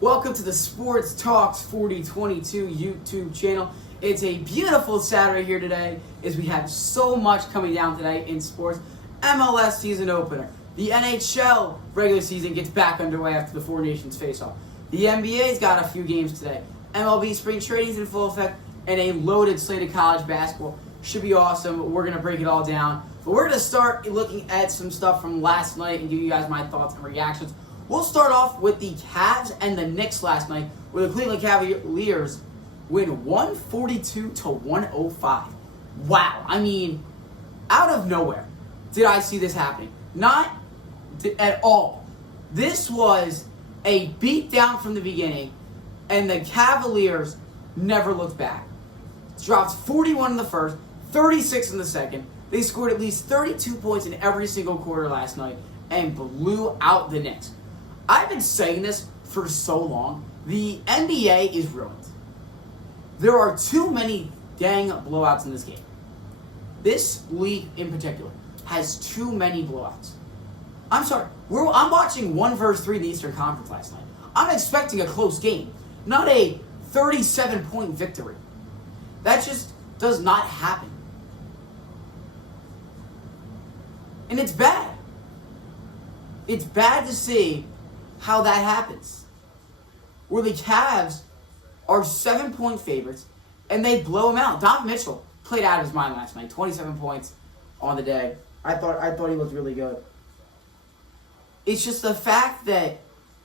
Welcome to the Sports Talks 4022 YouTube channel. It's a beautiful Saturday here today as we have so much coming down today in sports. MLS season opener. The NHL regular season gets back underway after the Four Nations face-off. The NBA's got a few games today. MLB spring training's in full effect, and a loaded slate of college basketball. Should be awesome. We're going to break it all down. But we're going to start looking at some stuff from last night and give you guys my thoughts and reactions. We'll start off with the Cavs and the Knicks last night, where the Cleveland Cavaliers win 142 to 105. Wow. I mean, out of nowhere did I see this happening. Not at all. This was a beatdown from the beginning, and the Cavaliers never looked back. Dropped 41 in the first, 36 in the second. They scored at least 32 points in every single quarter last night and blew out the Knicks. I've been saying this for so long. The NBA is ruined. There are too many dang blowouts in this game. This league in particular has too many blowouts. I'm sorry. I'm watching 1 versus 3 in the Eastern Conference last night. I'm expecting a close game, not a 37-point victory. That just does not happen. And it's bad. It's bad to see how that happens. Where the Cavs are 7-point favorites and they blow them out. Donovan Mitchell played out of his mind last night. 27 points on the day. I thought he looked really good. It's just the fact that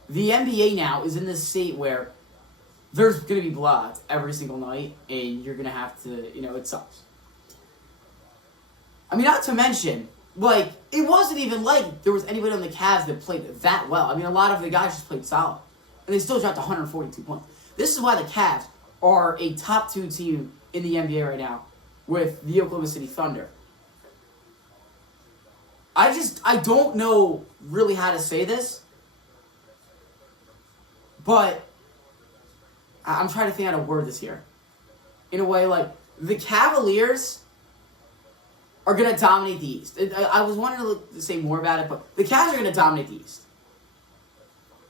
the NBA now is in this state where there's going to be blowouts every single night, and you're going to have to, it sucks. I mean, not to mention, it wasn't even like there was anybody on the Cavs that played that well. I mean, a lot of the guys just played solid, and they still dropped 142 points. This is why the Cavs are a top 2 team in the NBA right now with the Oklahoma City Thunder. I don't know really how to say this, but I'm trying to think how to word this here. In a way, the Cavaliers are going to dominate the East. I was wanting to say more about it, but the Cavs are going to dominate the East.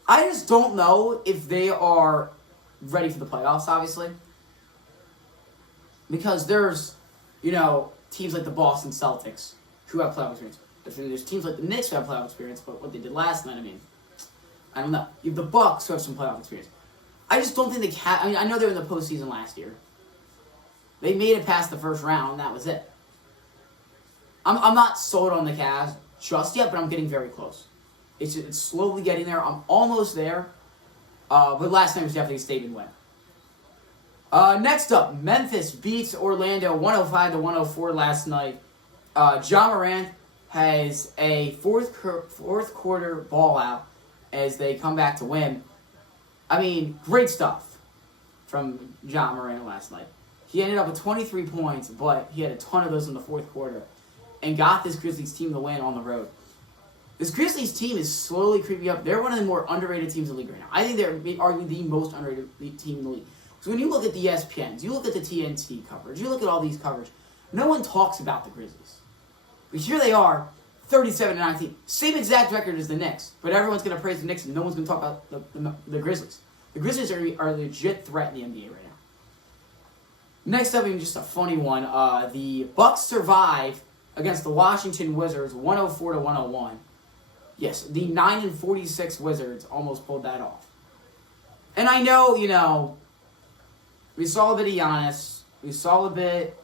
I just don't know if they are ready for the playoffs, obviously. Because there's, teams like the Boston Celtics who have playoff experience. There's teams like the Knicks who have playoff experience, but what they did last night, I don't know. You have the Bucks who have some playoff experience. I just don't think the Cavs... I know they were in the postseason last year. They made it past the first round, and that was it. I'm not sold on the Cavs just yet, but I'm getting very close. It's slowly getting there. I'm almost there. But last night was definitely a statement win. Next up, Memphis beats Orlando 105 to 104 last night. Ja Morant has a fourth quarter ball out as they come back to win. I mean, great stuff from Ja Morant last night. He ended up with 23 points, but he had a ton of those in the fourth quarter and got this Grizzlies team to win on the road. This Grizzlies team is slowly creeping up. They're one of the more underrated teams in the league right now. I think they're arguably the most underrated team in the league. So when you look at the ESPNs, you look at the TNT coverage, you look at all these coverage, no one talks about the Grizzlies. But here they are, 37-19. Same exact record as the Knicks, but everyone's going to praise the Knicks and no one's going to talk about the Grizzlies. The Grizzlies are a legit threat in the NBA right now. Next up, even just a funny one. The Bucks survive against the Washington Wizards, 104 to 101. Yes, the 9-46 Wizards almost pulled that off. And I know, we saw a bit of Giannis. We saw a bit,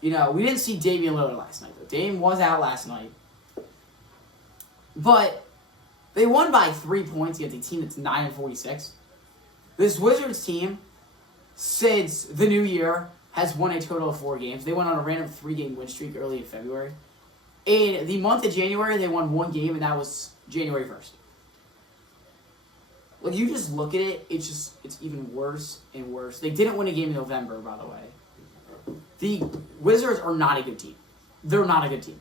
we didn't see Damian Lillard last night, though. Dame was out last night. But they won by 3 points against a team that's 9-46. This Wizards team, since the new year, has won a total of 4 games. They went on a random 3-game win streak early in February. In the month of January, they won 1 game, and that was January 1st. You just look at it, it's even worse and worse. They didn't win a game in November, by the way. The Wizards are not a good team. They're not a good team.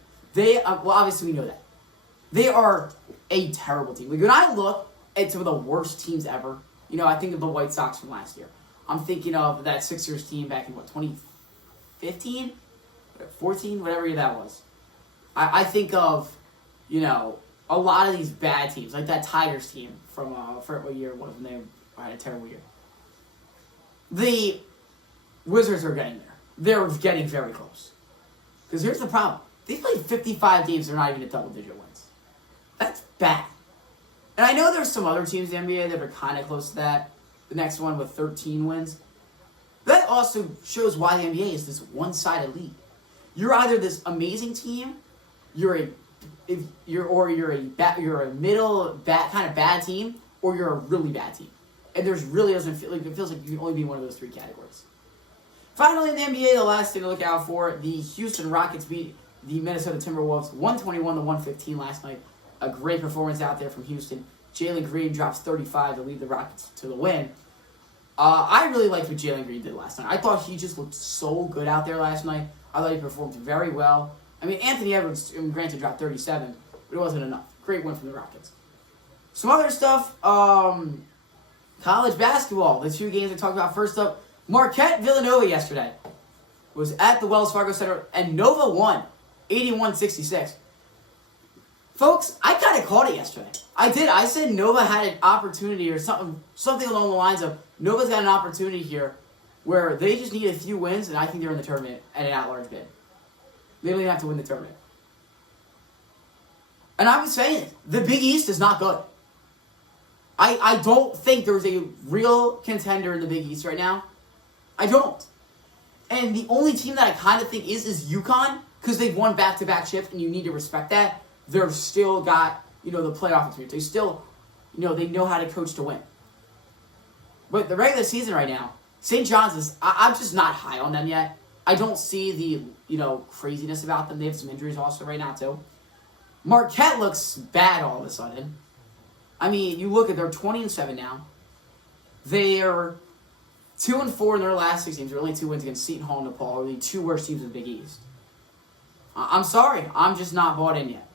Obviously we know that. They are a terrible team. When I look at some of the worst teams ever, I think of the White Sox from last year. I'm thinking of that Sixers team back in, 2015? 14? Whatever year that was. I think of, a lot of these bad teams, like that Tigers team from, for what year was the name? I had a terrible year. The Wizards are getting there. They're getting very close. Because here's the problem. They played 55 games. They're not even at double-digit wins. That's bad. And I know there's some other teams in the NBA that are kind of close to that. The next one with 13 wins. That also shows why the NBA is this one-sided league. You're either this amazing team, you're a middle kind of bad team, or you're a really bad team. And there's really doesn't feel like it feels like you can only be one of those three categories. Finally, in the NBA, the last thing to look out for: the Houston Rockets beat the Minnesota Timberwolves 121-115 last night. A great performance out there from Houston. Jalen Green drops 35 to lead the Rockets to the win. I really liked what Jalen Green did last night. I thought he just looked so good out there last night. I thought he performed very well. I mean, Anthony Edwards, granted, dropped 37, but it wasn't enough. Great win from the Rockets. Some other stuff, college basketball. The two games I talked about. First up, Marquette Villanova yesterday was at the Wells Fargo Center, and Nova won 81-66. Folks, I kind of called it yesterday. I did. I said Nova had an opportunity or something along the lines of Nova's got an opportunity here where they just need a few wins, and I think they're in the tournament at an at-large bid. They don't even have to win the tournament. And I was saying it. The Big East is not good. I don't think there's a real contender in the Big East right now. I don't. And the only team that I kind of think is UConn, because they've won back-to-back shifts, and you need to respect that. They've still got, the playoff experience. They still, they know how to coach to win. But the regular season right now, St. John's I'm just not high on them yet. I don't see the, craziness about them. They have some injuries also right now, too. Marquette looks bad all of a sudden. I mean, you look at, they're 20-7 now. They're 2-4 in their last 6 games. They're only 2 wins against Seton Hall and DePaul, the 2 worst teams in the Big East. I'm sorry. I'm just not bought in yet.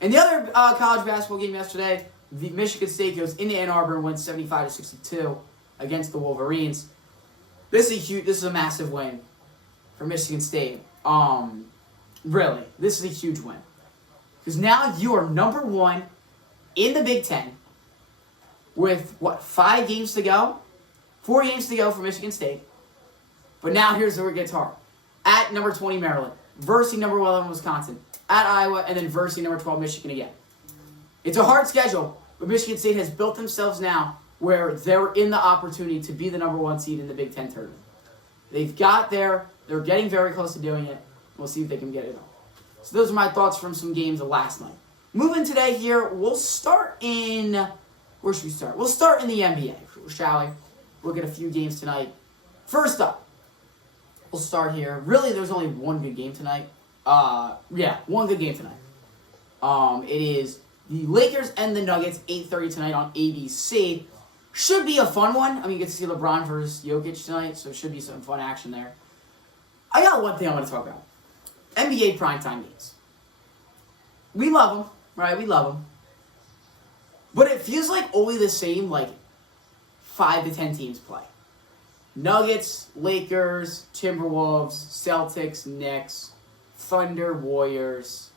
And the other college basketball game yesterday, the Michigan State goes into Ann Arbor and wins 75-62 against the Wolverines. This is a massive win for Michigan State. Really, this is a huge win. Because now you are number 1 in the Big Ten with, 5 games to go? 4 games to go for Michigan State. But now here's where it gets hard. At number 20, Maryland. Versus number 11, Wisconsin. At Iowa, and then versus number 12, Michigan again. It's a hard schedule, but Michigan State has built themselves now where they're in the opportunity to be the number 1 seed in the Big Ten tournament. They've got there. They're getting very close to doing it. We'll see if they can get it on. So those are my thoughts from some games of last night. Moving today here, we'll start in... Where should we start? We'll start in the NBA, shall we? We'll get a few games tonight. First up, we'll start here. Really, there's only one good game tonight. One good game tonight. It is the Lakers and the Nuggets, 8:30 tonight on ABC. Should be a fun one. I mean, you get to see LeBron versus Jokic tonight, so it should be some fun action there. I got one thing I want to talk about. NBA primetime games. We love them, right? We love them. But it feels like only the same, 5 to 10 teams play. Nuggets, Lakers, Timberwolves, Celtics, Knicks, Thunder, Warriors.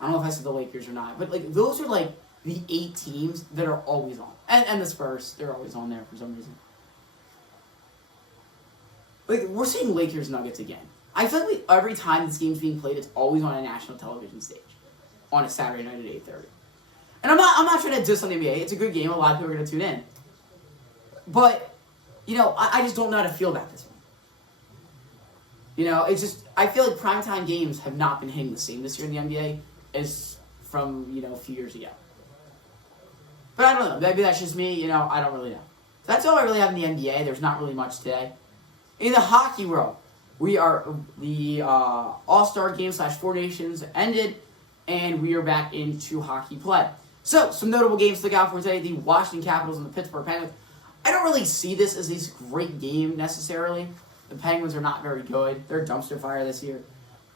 I don't know if I said the Lakers or not, but those are the 8 teams that are always on. And the Spurs, they're always on there for some reason. We're seeing Lakers Nuggets again. I feel like every time this game's being played, it's always on a national television stage. On a Saturday night at 8:30. And I'm not trying to diss on the NBA. It's a good game. A lot of people are going to tune in. But, I just don't know how to feel about this one. It's just, I feel like primetime games have not been hitting the same this year in the NBA as from, a few years ago. But I don't know. Maybe that's just me. I don't really know. So that's all I really have in the NBA. There's not really much today. In the hockey world, the All-Star Game /Four Nations ended, and we are back into hockey play. So, some notable games to look out for today. The Washington Capitals and the Pittsburgh Penguins. I don't really see this as this great game necessarily. The Penguins are not very good. They're a dumpster fire this year.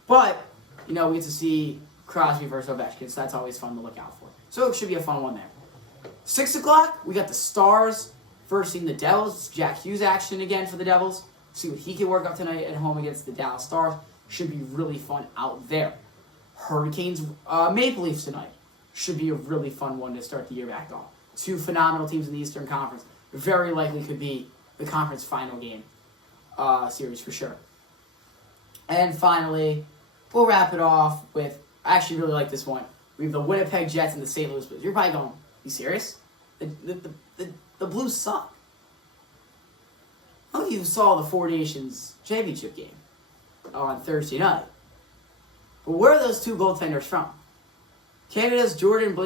But, we get to see Crosby versus Ovechkin, so that's always fun to look out for. So it should be a fun one there. 6 o'clock, we got the Stars versus the Devils. Jack Hughes action again for the Devils. See what he can work up tonight at home against the Dallas Stars. Should be really fun out there. Hurricanes, Maple Leafs tonight. Should be a really fun one to start the year back off. two phenomenal teams in the Eastern Conference. Very likely could be the conference final game series for sure. And finally, we'll wrap it off with, I actually really like this one. We have the Winnipeg Jets and the St. Louis Blues. You're probably going, you serious? The Blues suck. I don't know if you saw the Four Nations championship game on Thursday night. But where are those two goaltenders from? Canada's Jordan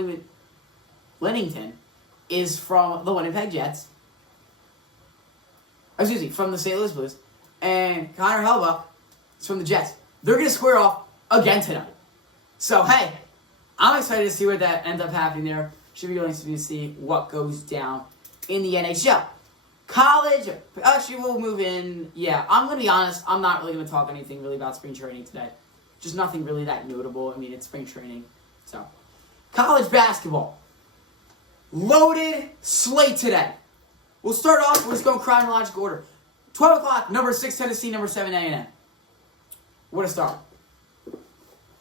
Binnington is from the Winnipeg Jets. Excuse me, from the St. Louis Blues. And Connor Hellebuyck is from the Jets. They're going to square off again tonight. So, hey, I'm excited to see what that ends up happening there. Should be going to see what goes down in the NHL. College, actually, we'll move in. Yeah, I'm going to be honest. I'm not really going to talk anything really about spring training today. Just nothing really that notable. I mean, it's spring training. So, college basketball. Loaded slate today. We'll start off, we're just going chronological order. 12 o'clock, number 6 Tennessee, number 7 A&M. What a start.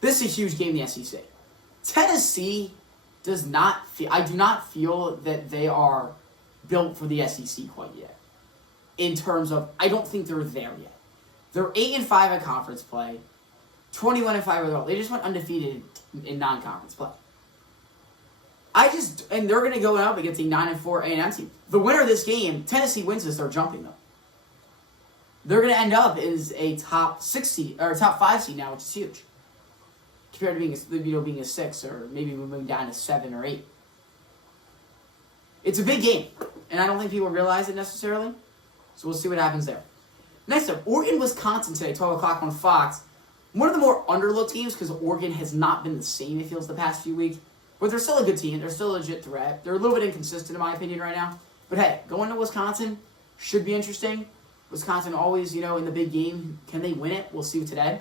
This is a huge game in the SEC. Tennessee does not feel, I do not feel that they are built for the SEC quite yet. In terms of, I don't think they're there yet. They're 8-5 at conference play, 21-5 overall. They just went undefeated in non-conference play. And they're going to go up against a 9-4 A&M team. The winner of this game, Tennessee wins this, they're jumping them. They're going to end up as a top 6 seed, or top 5 seed now, which is huge. Compared to being a 6, or maybe moving down to 7 or 8. It's a big game, and I don't think people realize it necessarily. So we'll see what happens there. Next up, Oregon-Wisconsin today, 12 o'clock on Fox. One of the more underlooked teams, because Oregon has not been the same, it feels, the past few weeks. But they're still a good team. They're still a legit threat. They're a little bit inconsistent, in my opinion, right now. But hey, going to Wisconsin should be interesting. Wisconsin always, in the big game. Can they win it? We'll see today.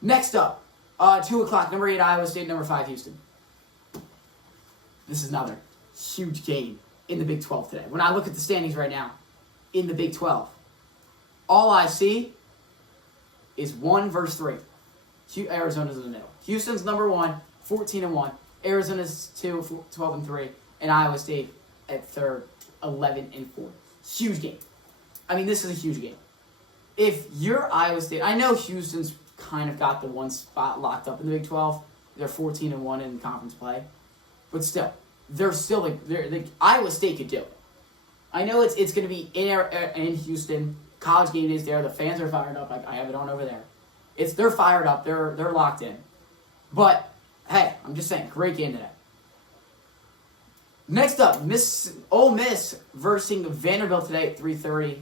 Next up, 2 o'clock, number 8 Iowa State, number 5 Houston. This is another huge game in the Big 12 today. When I look at the standings right now in the Big 12, all I see is 1 versus 3. Arizona's in the middle. Houston's number 1, 14-1. Arizona's 2, 12-3, and Iowa State at 3rd, 11-4. Huge game. I mean, this is a huge game. If you're Iowa State, I know Houston's kind of got the one spot locked up in the Big 12. They're 14-1 in conference play, but still, Iowa State could do it. I know it's going to be in Houston. College game days there. The fans are fired up. I have it on over there. They're fired up. They're locked in, but. Hey, I'm just saying, great game today. Next up, Ole Miss versus Vanderbilt today at 3:30.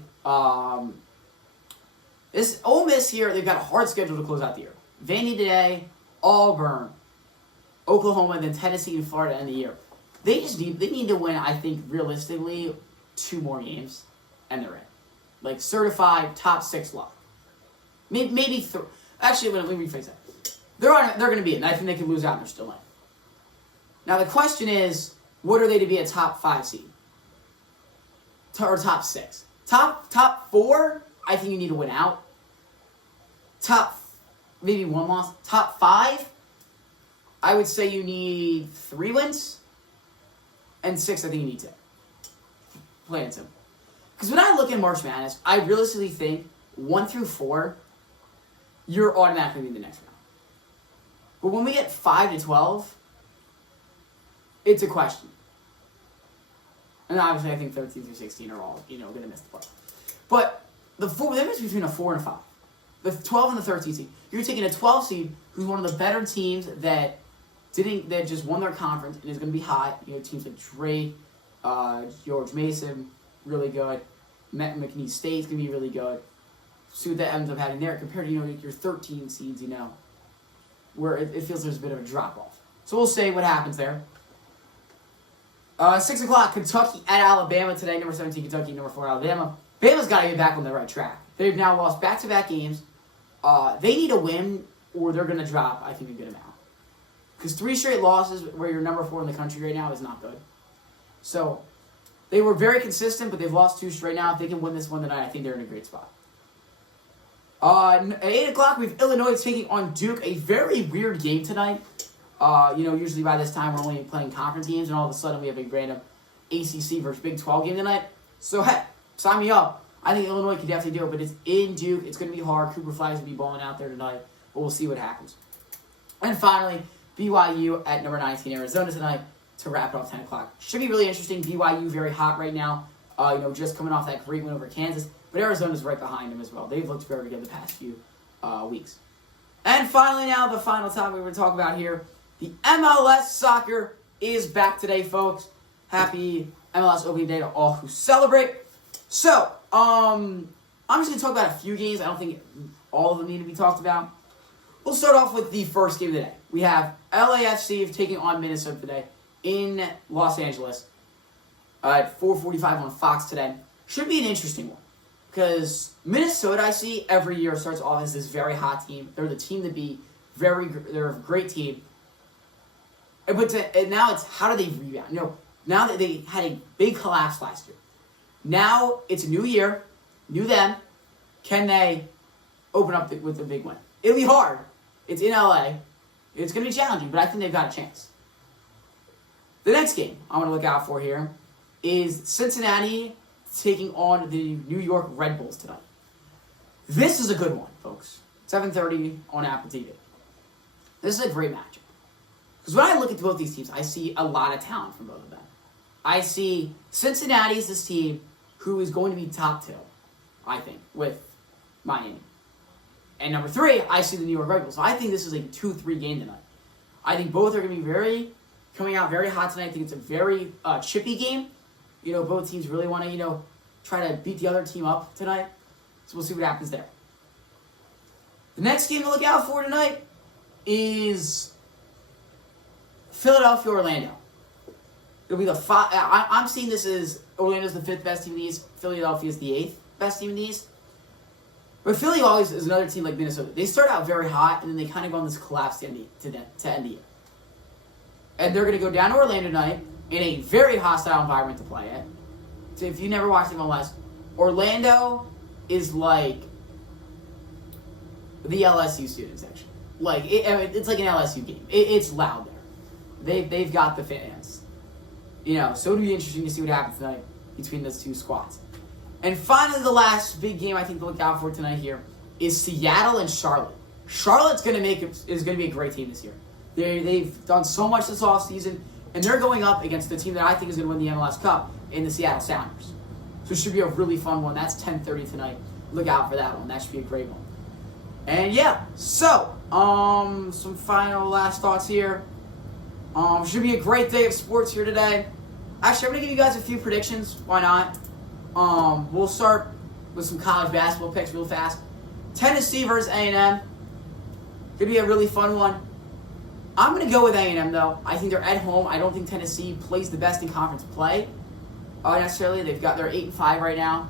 This Ole Miss here, they've got a hard schedule to close out the year. Vandy today, Auburn, Oklahoma, and then Tennessee and Florida to end the year. They need to win, I think, realistically, 2 more games, and they're in. Like, certified top 6 lock. Maybe 3. Actually, let me rephrase that. They're going to be in. I think they can lose out and they're still in. Now, the question is, what are they to be a top 5 seed? Or top 6? Top 4, I think you need to win out. Maybe 1 loss. Top 5, I would say you need 3 wins. And 6, I think you need 2. Plain and simple. Because when I look at March Madness, I realistically think 1 through 4, you're automatically in the next round. But when we get 5 to 12, it's a question. And obviously, I think 13 through 16 are all, going to miss the play. But the difference between a 4 and a 5, the 12 and the 13 seed, you're taking a 12 seed who's one of the better teams that just won their conference and is going to be hot. Teams like Drake, George Mason, really good. McNeese State's going to be really good. See what that ends up having there compared to, your 13 seeds, where it feels there's a bit of a drop-off. So we'll see what happens there. 6 o'clock, Kentucky at Alabama today. Number 17, Kentucky. Number 4, Alabama. Bama's got to get back on the right track. They've now lost back-to-back games. They need a win, or they're going to drop, I think, a good amount. Because 3 straight losses, where you're number 4 in the country right now, is not good. So, they were very consistent, but they've lost 2 straight now. If they can win this one tonight, I think they're in a great spot. At 8 o'clock, we have Illinois taking on Duke. A very weird game tonight. Usually by this time we're only playing conference games, and all of a sudden we have a random ACC versus Big 12 game tonight. So, hey, sign me up. I think Illinois could definitely do it, but it's in Duke. It's going to be hard. Cooper Flagg's going to be balling out there tonight, but we'll see what happens. And finally, BYU at number 19, Arizona tonight to wrap it up 10 o'clock. Should be really interesting. BYU very hot right now, just coming off that great win over Kansas, but Arizona's right behind them as well. They've looked very good the past few weeks. And finally now, the final topic we're going to talk about here, the MLS soccer is back today, folks. Happy MLS opening day to all who celebrate. So, I'm just going to talk about a few games. I don't think all of them need to be talked about. We'll start off with the first game of the day. We have LAFC taking on Minnesota today in Los Angeles at 4:45 on Fox today. Should be an interesting one because Minnesota, I see every year, starts off as this very hot team. They're the team to beat. They're a great team. And now it's how do they rebound? Now that they had a big collapse last year. Now it's a new year, new them. Can they open up with a big win? It'll be hard. It's in LA. It's going to be challenging, but I think they've got a chance. The next game I want to look out for here is Cincinnati taking on the New York Red Bulls tonight. This is a good one, folks. 7:30 on Apple TV. This is a great matchup. Because when I look at both these teams, I see a lot of talent from both of them. I see Cincinnati is this team who is going to be top two, I think, with Miami. And number 3, I see the New York Red Bulls. So I think this is a 2-3 game tonight. I think both are going to be coming out very hot tonight. I think it's a very chippy game. Both teams really want to, try to beat the other team up tonight. So we'll see what happens there. The next game to look out for tonight is Philadelphia-Orlando. It'll be I'm seeing this as Orlando's the 5th best team in the East. Philadelphia's the 8th best team in the East. But Philly always is another team like Minnesota. They start out very hot, and then they kind of go on this collapse to end the year. And they're going to go down to Orlando tonight in a very hostile environment to play it. So if you never watched MLS, Orlando is like the LSU students, actually. It's like an LSU game. It's loud there. They've got the fans. So it'll be interesting to see what happens tonight between those two squads. And finally, the last big game I think to look out for tonight here is Seattle and Charlotte. Charlotte's going to be a great team this year. They've done so much this offseason, and they're going up against the team that I think is going to win the MLS Cup in the Seattle Sounders. So it should be a really fun one. That's 10:30 tonight. Look out for that one. That should be a great one. And yeah, so some final last thoughts here. Should be a great day of sports here today. Actually, I'm going to give you guys a few predictions. Why not? We'll start with some college basketball picks real fast. Tennessee versus A&M. Could be a really fun one. I'm going to go with A&M, though. I think they're at home. I don't think Tennessee plays the best in conference play. Necessarily. They're 8-5 right now.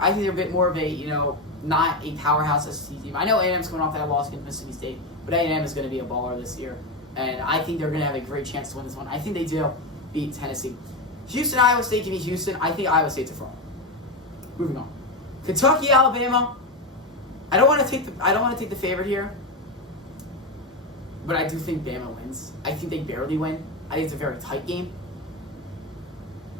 I think they're a bit more of a, not a powerhouse SEC team. I know A&M's coming off that loss against Mississippi State, but A&M is going to be a baller this year. And I think they're going to have a great chance to win this one. I think they do beat Tennessee. Houston, Iowa State, give me Houston. I think Iowa State's a fraud. Moving on. Kentucky, Alabama. I don't want to take the favorite here, but I do think Bama wins. I think they barely win. I think it's a very tight game.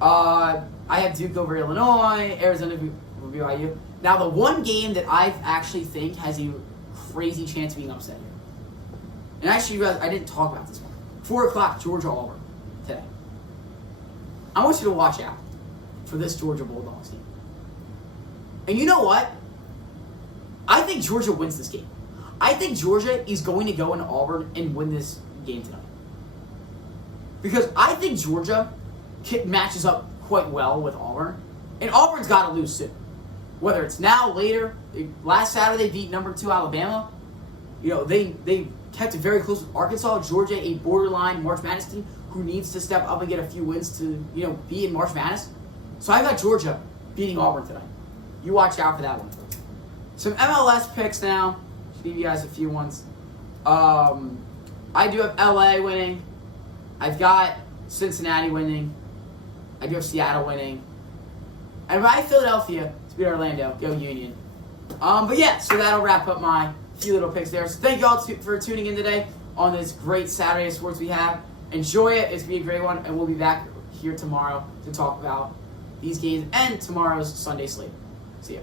I have Duke over Illinois, Arizona over BYU. Now, the one game that I actually think has a crazy chance of being upset here. And actually, you guys, I didn't talk about this one. 4 o'clock, Georgia-Auburn today. I want you to watch out for this Georgia Bulldogs team. And you know what? I think Georgia wins this game. I think Georgia is going to go into Auburn and win this game tonight. Because I think Georgia matches up quite well with Auburn. And Auburn's got to lose soon. Whether it's now, later. Last Saturday, they beat number 2 Alabama. They kept it very close with Arkansas. Georgia, a borderline March Madness team who needs to step up and get a few wins to, be in March Madness. So I got Georgia beating Auburn tonight. You watch out for that one. Some MLS picks now. Just give you guys a few ones. I do have LA winning. I've got Cincinnati winning. I do have Seattle winning. And I have Philadelphia to beat Orlando. Go Union. But yeah, so that'll wrap up my few little picks there. So thank you all for tuning in today on this great Saturday of sports we have. Enjoy it. It's going to be a great one. And we'll be back here tomorrow to talk about these games and tomorrow's Sunday slate. See ya.